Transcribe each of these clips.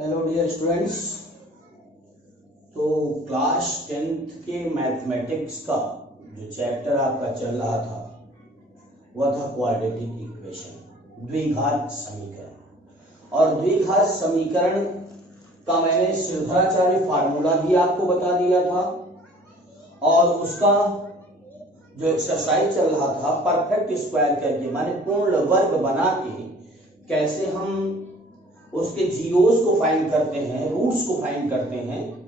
Hello dear students. तो class 10th के mathematics का जो चैप्टर आपका चल रहा था वह था क्वाड्रेटिक इक्वेशन, द्विघात समीकरण। और द्विघात समीकरण का मैंने श्रीधराचार्य फार्मूला भी आपको बता दिया था और उसका जो एक्सरसाइज चल रहा था परफेक्ट स्क्वायर करके माने पूर्ण वर्ग बना के कैसे हम उसके जीरोस को फाइंड करते हैं, रूट्स को फाइंड करते हैं,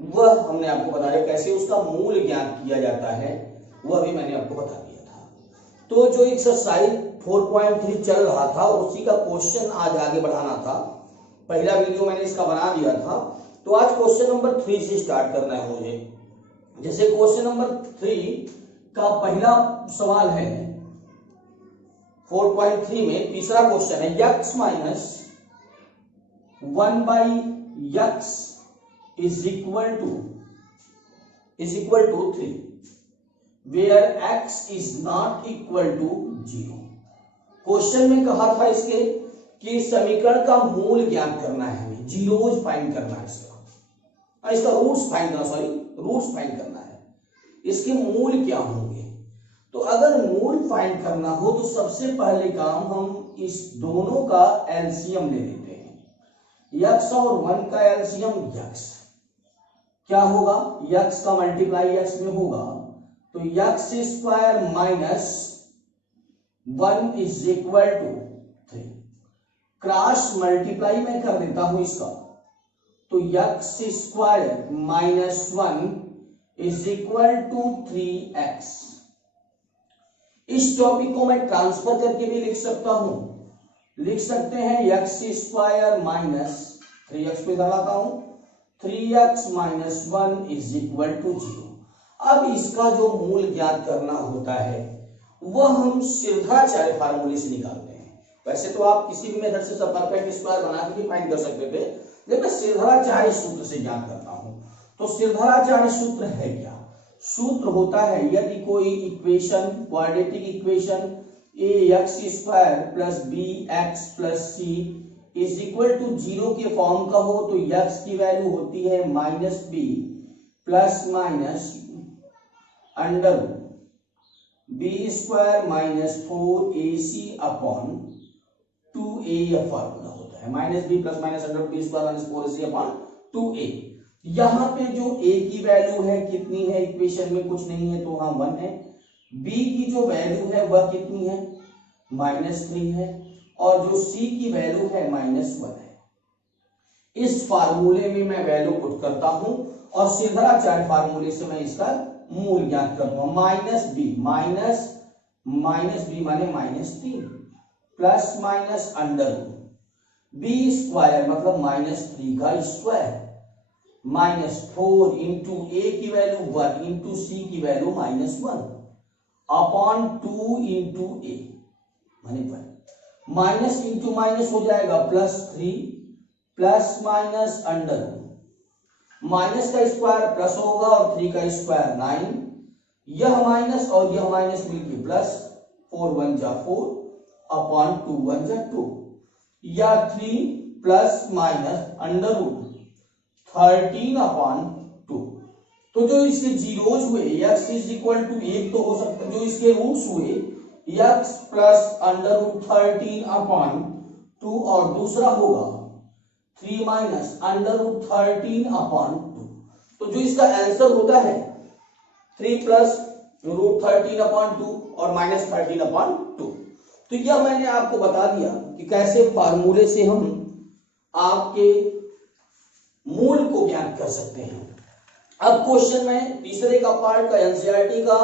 वह हमने आपको बताया। कैसे उसका मूल ज्ञात किया जाता है वह भी मैंने आपको बता दिया था। तो जो एक्सरसाइज 4.3 चल रहा था उसी का क्वेश्चन आज आगे बढ़ाना था। पहला वीडियो मैंने इसका बना दिया था, तो आज क्वेश्चन नंबर 3 से स्टार्ट करना है मुझे। जैसे क्वेश्चन नंबर 3 का पहला सवाल है 4.3 में, तीसरा क्वेश्चन है x minus 1/x is equal to 3 where x is not equal to 0। Question में कहा था इसके कि समीकरण का मूल ज्ञात करना है, हमें जीरोज फाइंड करना है, इसका रूट्स फाइंड करना है। इसके मूल क्या होंगे? तो अगर मूल फाइंड करना हो तो सबसे पहले काम हम इस दोनों का एलसीएम ले लेते हैं। x और 1 का एलसीएम x क्या होगा? x का मल्टीप्लाई x में होगा तो x square minus 1 is equal to 3। Cross multiply में कर देता हूं इसका, तो x square minus 1 is equal to 3x। इस टॉपिक को मैं ट्रांसफर करके भी लिख सकता हूं, लिख सकते हैं x स्क्वायर माइनस 3x पे लगाता हूं 3x minus 1 is equal to 0। अब इसका जो मूल ज्ञात करना होता है वह हम श्रीधराचार्य फार्मूले से निकालते हैं। वैसे तो आप किसी भी मेथड से परफेक्ट स्क्वायर बना के फाइंड कर सकते थे, लेकिन मैं श्रीधराचार्य सूत्र से ज्ञात करता हूं। तो श्रीधराचार्य सूत्र है क्या? सूत्र होता है यदि कोई equation, quadratic equation ax square plus bx plus c is equal to 0 के फॉर्म का हो तो x की वैल्यू होती है minus b plus minus under b square minus 4ac upon 2a। यह फॉर्मूला होता है minus b plus minus under b square minus 4ac upon 2a। यहां पे जो a की वैल्यू है कितनी है? इक्वेशन में कुछ नहीं है तो वहां 1 है। b की जो वैल्यू है वह कितनी है? -3 है। और जो c की वैल्यू है -1 है। इस फार्मूले में मैं वैल्यू पुट करता हूं और श्रीधराचार्य फार्मूले से मैं इसका मूल ज्ञात करता हूं। माइनस b माने -3 plus minus under b square मतलब -3 का स्क्वायर -4 इंटू a की वैल्यू 1 इंटू c की वैल्यू -1 अपॉन 2 इंटू a माने 1। माइनस इंटू माइनस हो जाएगा +3 प्लस माइनस अंडर माइनस का स्क्वायर प्लस होगा और 3 का स्क्वायर 9। यह माइनस और यह माइनस मिलकर प्लस 4 1 जा 4 अपॉन 2 1 जा 2 या 3 plus minus under root 13 upon 2। तो जो इसके जीरोज हुए x इज इक्वल टू 1 तो हो सकता है, जो इसके रूट्स हुए x plus under root 13 upon 2 और दूसरा होगा 3 माइनस अंडर रूट 13 अपॉन 2। तो जो इसका आंसर होता है 3 प्लस रूट 13 अपॉन 2 और माइनस 13 अपॉन 2। तो यह मैंने आपको बता दिया कि कैसे फार्मूले से हम आपके मूल को ज्ञात कर सकते हैं। अब क्वेश्चन में तीसरे का पार्ट का एनसीईआरटी का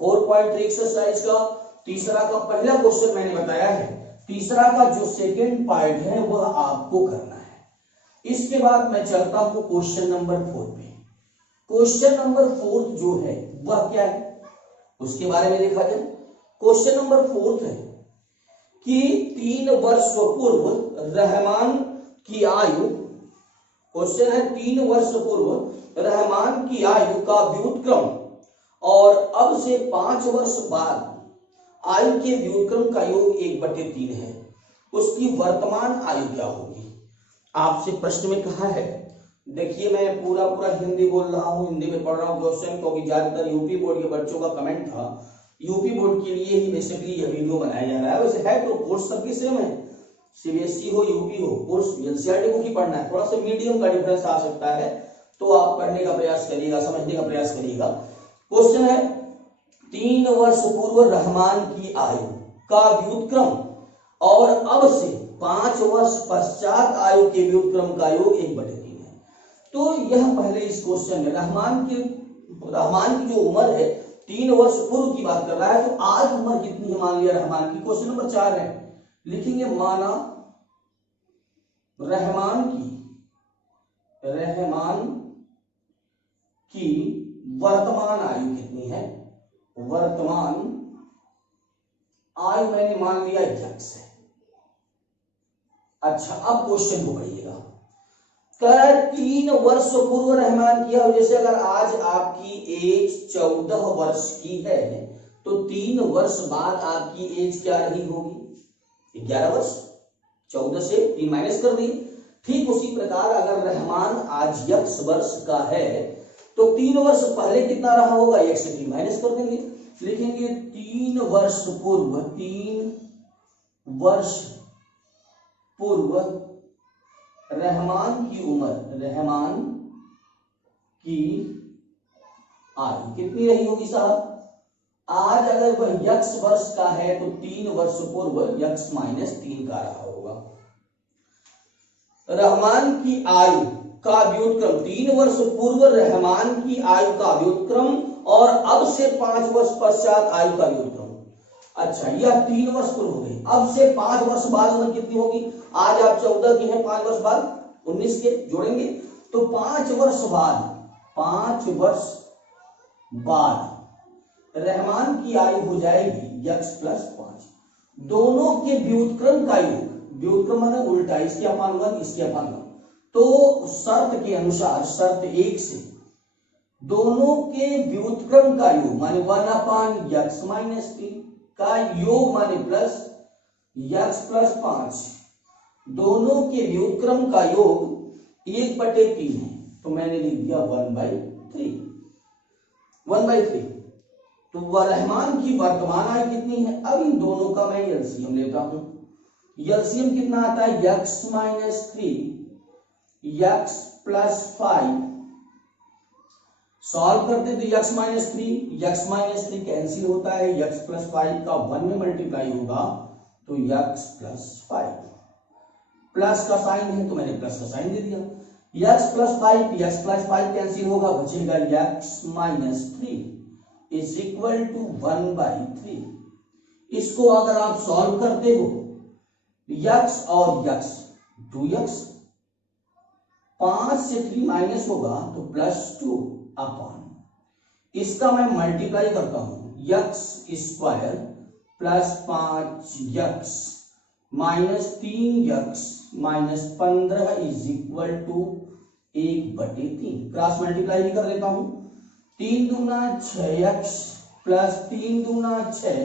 4.3 एक्सरसाइज का तीसरा का पहला क्वेश्चन मैंने बताया है। तीसरा का जो सेकंड पार्ट है वह आपको करना है। इसके बाद मैं चलता हूं क्वेश्चन नंबर 4 पे। क्वेश्चन नंबर 4 जो है वह क्या है उसके बारे में देखा जाए। क्वेश्चन नंबर 4 है कि 3 वर्ष पूर्व रहमान की आयु, क्वेश्चन है 3 वर्ष पूर्व रहमान की आयु का व्युत्क्रम और अब से 5 वर्ष बाद आयु के व्युत्क्रम का योग 1/3 है। उसकी वर्तमान आयु क्या होगी? आपसे प्रश्न में कहा है, देखिए मैं पूरा पूरा हिंदी बोल रहा हूँ, हिंदी में पढ़ रहा हूँ क्वेश्चन, क्योंकि ज्यादातर यूपी बोर्ड के बच्चों का कमेंट था, यूपी बोर्ड के लिए ही बेसिकली यह वीडियो बनाया जा रहा है। वैसे है तो कोर्स सबकी सेम है, सीबीएसई हो यूपी हो, कोर्स एनसीईआरटी को ही पढ़ना है, थोड़ा सा मीडियम का डिफरेंस आ सकता है, तो आप पढ़ने का प्रयास करिएगा, समझने का प्रयास करिएगा। क्वेश्चन है 3 वर्ष पूर्व रहमान की आयु का व्युत्क्रम और अब से 5 वर्ष पश्चात आयु के व्युत्क्रम का योग 1/3 है। तो यह पहले इस क्वेश्चन में रहमान की जो उम्र है 3 वर्ष पूर्व की बात कर रहा है, तो आज उम्र कितनी है मान लिया रहमान की। क्वेश्चन नंबर 4 है, लिखेंगे माना रहमान की वर्तमान आयु कितनी है, वर्तमान आयु मैंने मान लिया x है। अच्छा, अब क्वेश्चन को पढ़िएगा, कर 3 वर्ष पूर्व रहमान की आयु, जैसे अगर आज आपकी एज 14 वर्ष की है तो 3 वर्ष बाद आपकी एज क्या रही होगी, 11 वर्ष। 14 से 3 माइनस कर दिए। ठीक उसी प्रकार अगर रहमान आज x वर्ष का है तो 3 वर्ष पहले कितना रहा होगा, x से 3 माइनस कर देंगे, लिखेंगे 3 वर्ष पूर्व, 3 वर्ष पूर्व रहमान की उम्र, रहमान की आयु कितनी रही होगी साहब। आज अगर वह x वर्ष का है तो 3 वर्ष पूर्व x माइनस 3 का रहा होगा। रहमान की आयु का व्युत्क्रम, 3 वर्ष पूर्व रहमान की आयु का व्युत्क्रम और अब से 5 वर्ष पश्चात आयु का व्युत्क्रम। अच्छा, यह 3 वर्ष पूर्व हो गई, अब से 5 वर्ष बाद उम्र कितनी होगी। आज आप 14 की हैं, 5 वर्ष बाद 19 के जोड़ेंगे तो 5 वर्ष बाद रहमान की आयु हो जाएगी x प्लस 5। दोनों के व्युत्क्रम का योग, व्युत्क्रम माने उल्टा, इसके अपान 1 इसके अपान 1, तो शर्त के अनुसार, शर्त 1 से दोनों के व्युत्क्रम का योग माने 1/x माइनस 3 का योग माने प्लस x प्लस 5, दोनों के व्युत्क्रम का योग 1/3 है, तो मैंने लिख दिया 1/3। तो रहमान की वर्तमान आयु कितनी है, अब इन दोनों का मैं एलसीएम लेता हूं। एलसीएम कितना आता है, x minus 3 x plus 5, solve करते तो x माइनस 3 कैंसिल होता है, x प्लस 5 का 1 में मल्टीप्लाई होगा तो x प्लस 5, प्लस का साइन है तो मैंने प्लस का साइन दे दिया, x प्लस 5 कैंसिल होगा, बचेगा x minus 3 is equal to 1/3। इसको अगर आप सॉल्व करते हो x और x 2x, 5 से 3 माइनस होगा तो +2 अपॉन, इसका मैं मल्टीप्लाई करता हूं, x square plus 5x minus 3x minus 15 is equal to 1/3। Cross multiply भी कर देता हूं, 3 दूना 6x प्लस 3 दूना 6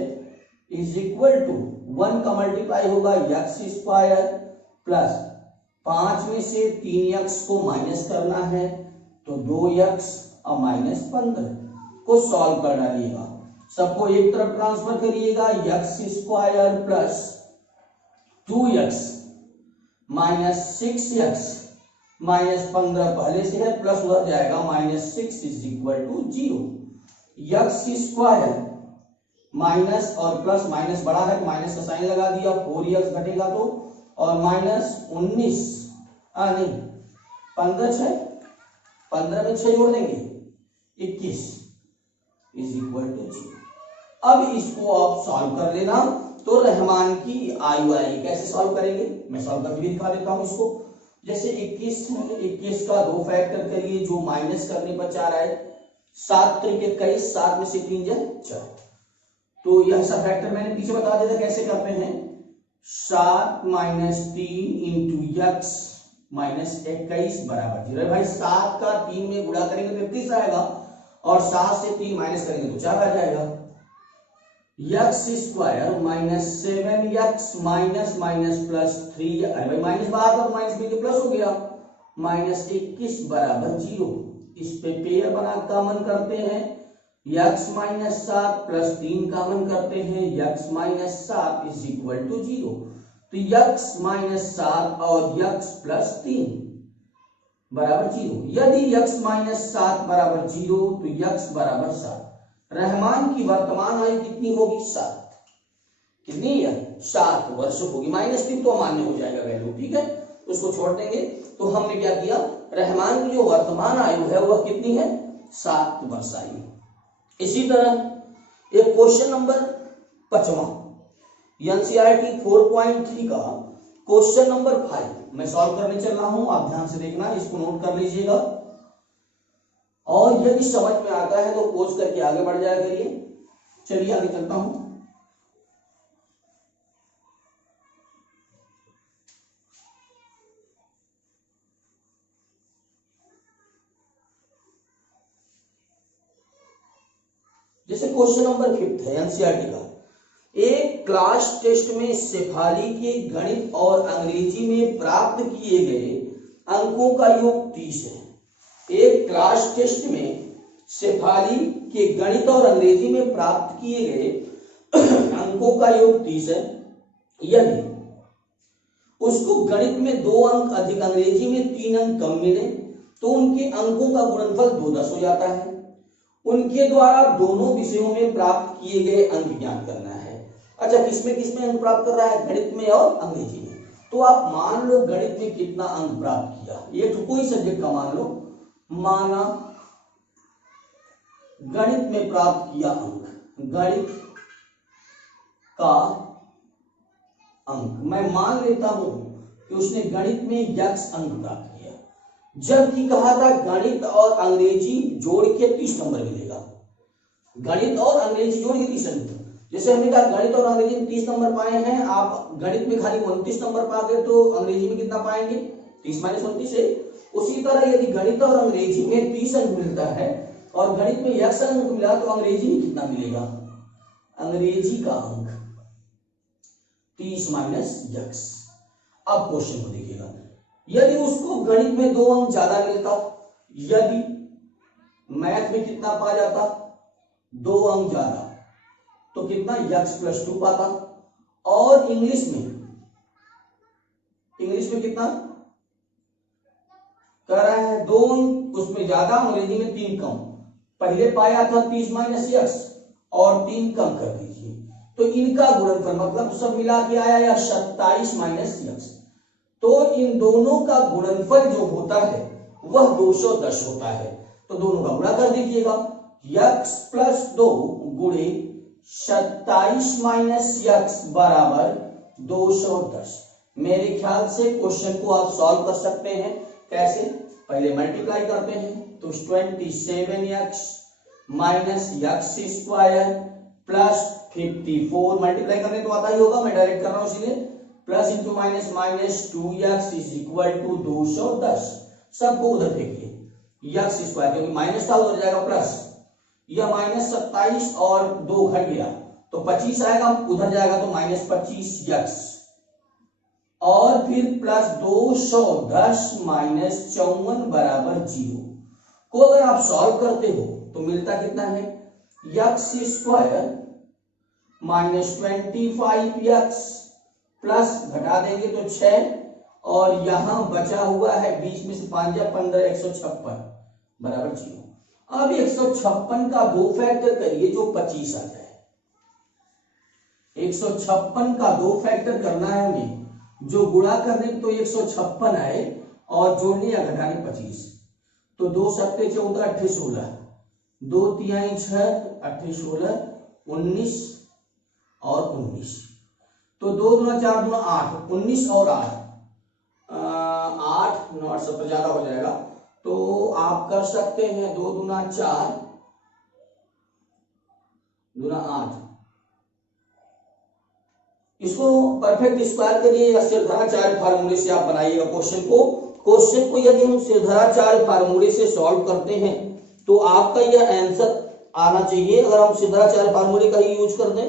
इज इक्वल टू 1 का मल्टीप्लाई होगा x स्क्वायर प्लस 5 में से 3x को माइनस करना है तो 2x और माइनस 15 को सॉल्व कर डालिएगा, सबको एक तरफ ट्रांसफर करिएगा, x square plus 2x minus 6x minus 15 पहले से है, प्लस उधर जाएगा -6 is equal to 0। x square minus और प्लस, माइनस बड़ा है तो माइनस का साइन लगा दिया, 4x घटेगा तो, और -19 नहीं 15 में 6 जोड़ देंगे 21 इज इक्वल टू 0। अब इसको आप सॉल्व कर लेना तो रहमान की आयु आएगी। कैसे सॉल्व करेंगे, मैं सॉल्व करके भी दिखा देता हूं इसको। जैसे 21 का 2 फैक्टर करिए, जो माइनस करने पर 4 आए, 7 3 21, 7 में से 3 जाए 4, तो यह सब फैक्टर मैंने पीछे बता दिया था कैसे करते हैं। 7 माइनस 3 इंटू x माइनस 21 बराबर 0। भाई 7 का 3 में गुणा करेंगे तो 21 आएगा, और 7 से 3 माइनस करेंगे तो 4 आ जाएगा। X square minus 7x minus minus plus 3, अरे भाई माइनस बाहर था तो माइनस बी के प्लस हो गया, माइनस 21 बराबर 0। इस पे पेयर बना कॉमन करते हैं, x माइनस 7 प्लस 3 कॉमन करते हैं, x minus 7 is equal to 0। तो x माइनस 7 और x प्लस 3 बराबर 0। यदि x माइनस 7 बराबर 0 तो x बराबर 7। रहमान की वर्तमान आयु कितनी होगी? 7। कितनी है? 7 वर्ष होगी। माइनस 3 तो अमान्य हो जाएगा वैल्यू, ठीक है, उसको छोड़ देंगे। तो हमने क्या किया, रहमान की जो वर्तमान आयु है वह कितनी है? 7 वर्ष आयु। इसी तरह एक क्वेश्चन नंबर 5वां एनसीईआरटी 4.3 का क्वेश्चन नंबर 5 मैं सॉल्व करने चल रहा हूं, आप ध्यान से देखना, इसको नोट कर लीजिएगा और यदि समझ में आता है तो पोज करके आगे बढ़ जाया करिए। चलिए आगे चलता हूं। जैसे क्वेश्चन नंबर 5 है एनसीईआरटी का, एक क्लास टेस्ट में शेफाली के गणित और अंग्रेजी में प्राप्त किए गए अंकों का योग 30 है। एक क्लास टेस्ट में शेफाली के गणित और अंग्रेजी में प्राप्त किए गए अंकों का योग 30 है। यदि उसको गणित में 2 अंक अधिक, अंग्रेजी में 3 अंक कम मिले तो उनके अंकों का गुणनफल 210 हो जाता है। उनके द्वारा दोनों विषयों में प्राप्त किए गए अंक ज्ञात करना है। अच्छा, किसमें अंक प्राप्त कर रहा है? गणित में और अंग्रेजी में। तो आप मान लो गणित में कितना अंक प्राप्त किया, ये तो कोई सब्जेक्ट का मान लो, माना गणित में प्राप्त किया अंक, गणित का अंक मैं मान लेता हूं कि उसने गणित में x अंक प्राप्त किया, जबकि कहा था गणित और अंग्रेजी जोड़ के 30 नंबर मिलेगा। गणित और अंग्रेजी जोड़ के 30 नंबर, जैसे हमने कहा गणित और अंग्रेजी में 30 नंबर पाए हैं, आप गणित में खाली 29 नंबर पा गए तो अंग्रेजी में कितना पाएंगे? 30 माइनस 29 है। उसी तरह यदि गणित और अंग्रेजी में 30 अंक मिलता है और गणित में x अंक मिला तो अंग्रेजी में कितना मिलेगा? अंग्रेजी का अंक 30 माइनस x। अब क्वेश्चन को देखिएगा, यदि उसको गणित में 2 अंक ज्यादा मिलता, यदि मैथ में कितना पा जाता? 2 अंक ज्यादा, तो कितना? x प्लस 2 पाता। और इंग्लिश में कितना कह रहा है? 2 अंक उसमें ज्यादा, अंग्रेजी में 3 कम। पहले पाया था 30 माइनस x और 3 कम कर दीजिए, तो इनका गुणनफल मतलब सब मिला के आया या 27 माइनस x। तो इन दोनों का गुणनफल जो होता है वह 210 होता है। तो दोनों का गुणा कर दीजिएगा, x प्लस 2 गुणे 27 माइनस x बराबर 210। मेरे ख्याल से क्वेश्चन को आप सॉल्व कर सकते हैं। कैसे? पहले मल्टीप्लाई करते हैं, तो 27x minus x square plus 54, multiply करने तो आता ही होगा, मैं डायरेक्ट कर रहा हूं इसीलिए, plus into minus minus 2x is equal to 210। सबको उधर फेंकिए, x स्क्वायर क्योंकि माइनस था उधर जाएगा प्लस, यह माइनस 27 और 2 घट गया तो 25 आएगा, उधर जाएगा तो माइनस 25x और फिर प्लस 210 माइनस 54 बराबर 0 को अगर आप सॉल्व करते हो तो मिलता कितना है? x square minus 25x plus घटा देंगे तो 6 और यहां बचा हुआ है बीच में से 5 या 15 156 बराबर 0। अब 156 का 2 फैक्टर करिए जो 25 आ जाए। 156 का 2 फैक्टर करना है हमें, जो गुणा करने तो 156 आए और जोड़ने या घटाने 25। तो 2 सत्ते 14 8 16, 2 तिहाई 6 8 16 19 और 19, तो 2 दूना 4 दूना 8, 19 और 8 8 9 8 70 ज्यादा हो जाएगा, तो आप कर सकते हैं 2 दूना 4 दूना 8। इसको परफेक्ट स्क्वायर करिए या सिरधराचार्य फार्मूले से आप बनाइएगा क्वेश्चन को यदि हम सिरधराचार्य फार्मूले से सॉल्व करते हैं तो आपका यह आंसर आना चाहिए। अगर हम सिरधराचार्य फार्मूले का ही यूज कर दें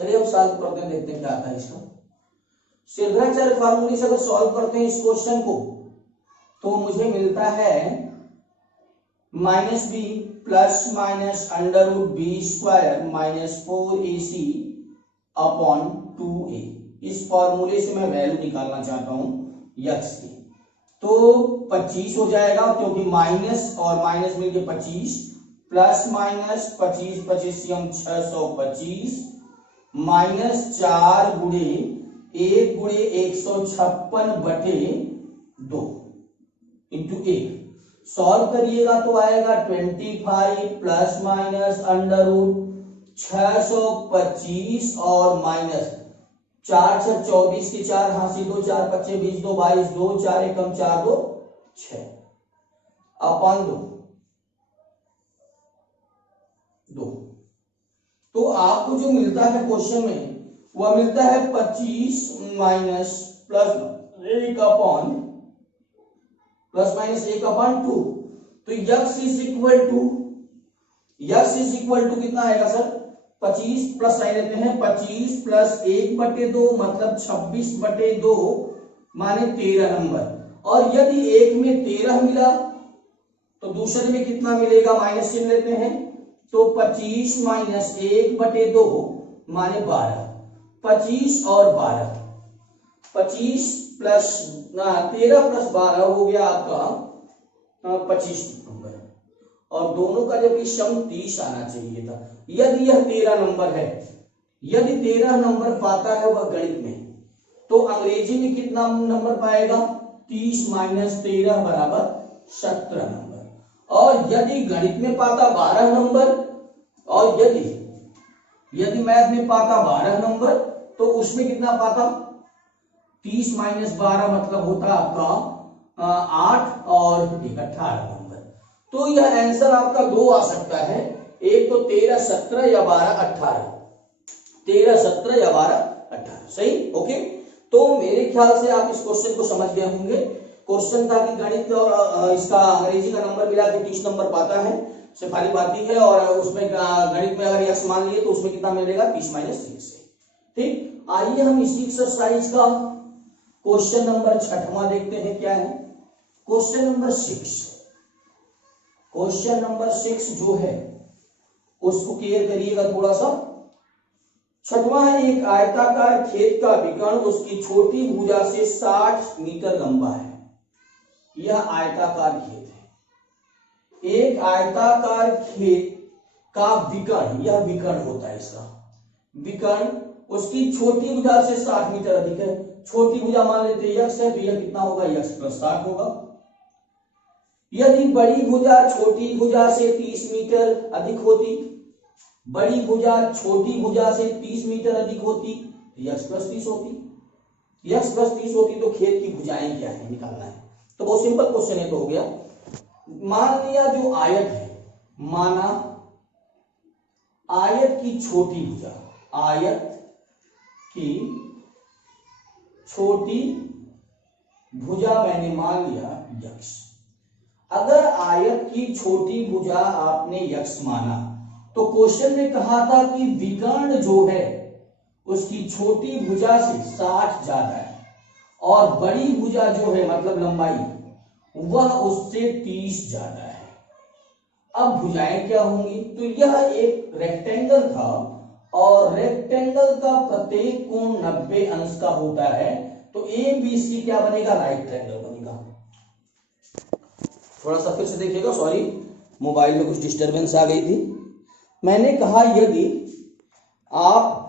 चलिए अब सॉल्व करते हैं, देखते हैं क्या आता है इसका। श्रीधराचार्य फार्मूले से अगर सॉल्व करते हैं इस क्वेश्चन को तो मुझे मिलता है minus b plus minus under root b square minus 4ac upon 2a। इस फॉर्मूले से मैं वैल्यू निकालना चाहता हूं यक्स की, तो 25 हो जाएगा क्योंकि माइनस और माइनस मिलके 25 प्लस माइनस 25 25 से हम 625 माइनस 4 गुणे 1 गुणे 156 बटे 2 इंटू 1। सॉल्व करिएगा तो आएगा 25 प्लस माइनस अंडर रूट 625 और माइनस 4 6 24 के 4 हाथ से 2 4 25 20 2 22 2 4 1 4 2 6 अपॉन 2। तो आपको जो मिलता है क्वेश्चन में वह मिलता है 25 minus plus 1 upon plus minus 1 upon 2। तो यक्स इज इक्वल टू कितना आएगा सर? 25 प्लस साइन लेते हैं, 25 प्लस 1 बटे 2 मतलब 26 बटे 2 माने 13 नंबर। और यदि एक में 13 मिला तो दूसरे में कितना मिलेगा? माइनस चिन्ह लेते हैं, तो 25 माइनस 1 बटे 2 माने 12। 25 और 12, 25 प्लस 13 प्लस 12 हो गया आपका 25 नंबर, और दोनों का जबकि सम 30 आना चाहिए था। यदि यह 13 नंबर है, यदि 13 नंबर पाता है वह गणित में, तो अंग्रेजी में कितना नंबर पाएगा? 30 माइनस 13 बराबर 17 नंबर। और यदि गणित में पाता 12 नंबर, और यदि मैथ में पाता 12 नंबर, तो उसमें कितना पाता? 30 माइनस 12 मतलब होता आपका 8 और 18 नंबर। तो यह आंसर आपका 2 आ सकता है, एक तो 13 17 या 12 18, 13 17 या 12 18। सही, ओके। तो मेरे ख्याल से आप इस क्वेश्चन को समझ गए होंगे। क्वेश्चन था कि गणित और इसका अंग्रेजी का नंबर मिला के 30 नंबर पाता है, सिर्फ खाली बात ही है। और उसमें गणित में अगर यक्स मान लिए तो उसमें कितना मिलेगा? 30 माइनस 6 से। ठीक, आइए हम इसी एक्सरसाइज का क्वेश्चन नंबर 6वां देखते हैं क्या है। क्वेश्चन नंबर 6, क्वेश्चन नंबर 6 जो है उसको क्लियर करिएगा थोड़ा सा। 6वां है, एक आयताकार खेत का विकर्ण उसकी छोटी भुजा से 60 मीटर लंबा है। यह आयताकार खेत है, एक आयताकार खेत का विकर्ण, यह विकर्ण होता है इसका विकर्ण, उसकी छोटी भुजा से 60 मीटर अधिक है। छोटी भुजा मान लेते यक्स है, तो यह कितना होगा? यक्स प्लस 60 होगा। यदि बड़ी भुजा छोटी भुजा से 30 मीटर अधिक होती, बड़ी भुजा छोटी भुजा से 30 मीटर अधिक होती, यक्स प्लस 30 होती। यक्स प्लस 30 होती तो खेत की भुजाएं क्या है निकालना है। तो बहुत सिंपल क्वेश्चन है, तो हो गया। मान लिया जो आयत है, माना आयत की छोटी भुजा, आयत की छोटी भुजा मैंने मान लिया यक्स। अगर आयत की छोटी भुजा आपने यक्स माना तो क्वेश्चन में कहा था कि विकर्ण जो है उसकी छोटी भुजा से 60 ज्यादा है, और बड़ी भुजा जो है मतलब लंबाई वह उससे 30 ज्यादा है। अब भुजाएं क्या होंगी? तो यह एक रेक्टेंगल था, और रेक्टेंगल का प्रत्येक कोण 90 अंश का होता है, तो ए बी सी क्या बनेगा? राइट ट्रायंगल बनेगा। थोड़ा सा फिर से देखिएगा, सॉरी मोबाइल में कुछ डिस्टरबेंस आ गई थी। मैंने कहा यदि आप